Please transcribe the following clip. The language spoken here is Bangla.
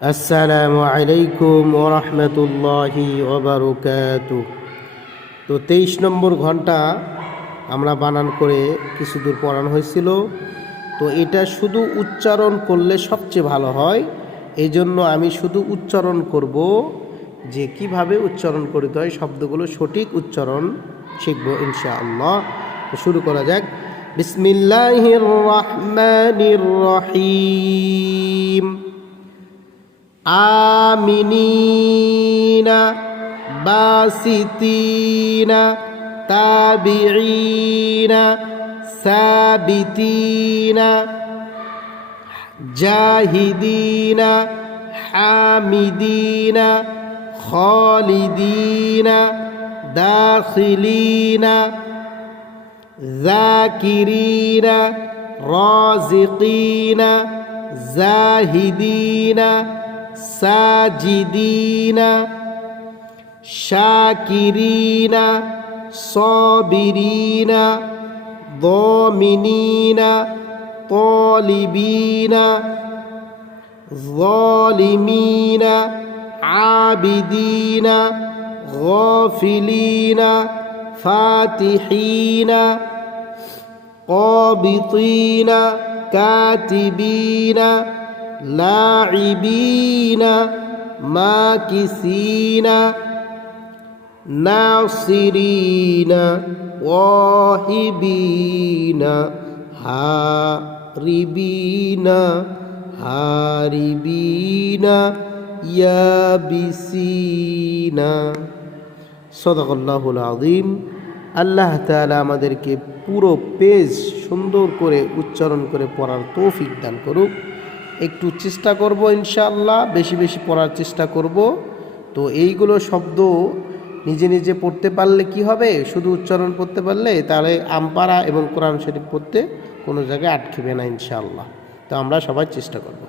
আসসালামু আলাইকুম ওয়া রাহমাতুল্লাহি ওয়া বারাকাতুহু। তো 23 নম্বর ঘন্টা আমরা বানান করে কিছু দূর পড়ানো হয়েছিল। তো এটা শুধু উচ্চারণ করলে সবচেয়ে ভালো হয়, এই জন্য আমি শুধু উচ্চারণ করব, যে কিভাবে উচ্চারণ করতে হয়, শব্দগুলো সঠিক উচ্চারণ শিখব ইনশাআল্লাহ। তো শুরু করা যাক। বিসমিল্লাহির রহমানির রহিম। آمنين باسطين تابعين ثابتين جاهدين حامدين خالدين داخلين ذاكرين رازقين زاهدين ساجدين شاكرين صابرين ضامنين طالبين ظالمين عابدين غافلين فاتحين قابطين كاتبين لاعبين ماكثين ناصرين واهبين هاربين هاربين يابسين সদাকাল্লাহুল আযীম। আল্লাহ তাআলা আমাদেরকে পুরো পেজ সুন্দর করে উচ্চারণ করে পড়ার তৌফিক দান করুক। একটু চেষ্টা করব ইনশাআল্লাহ, বেশি বেশি পড়ার চেষ্টা করব। তো এইগুলো শব্দ নিজে নিজে পড়তে পারলে কি হবে, শুধু উচ্চারণ করতে পারলে তাহলে আমপারা এবং কোরআন শরীফ পড়তে কোনো জায়গায় আটকেবে না ইনশাআল্লাহ। তো আমরা সবাই চেষ্টা করব।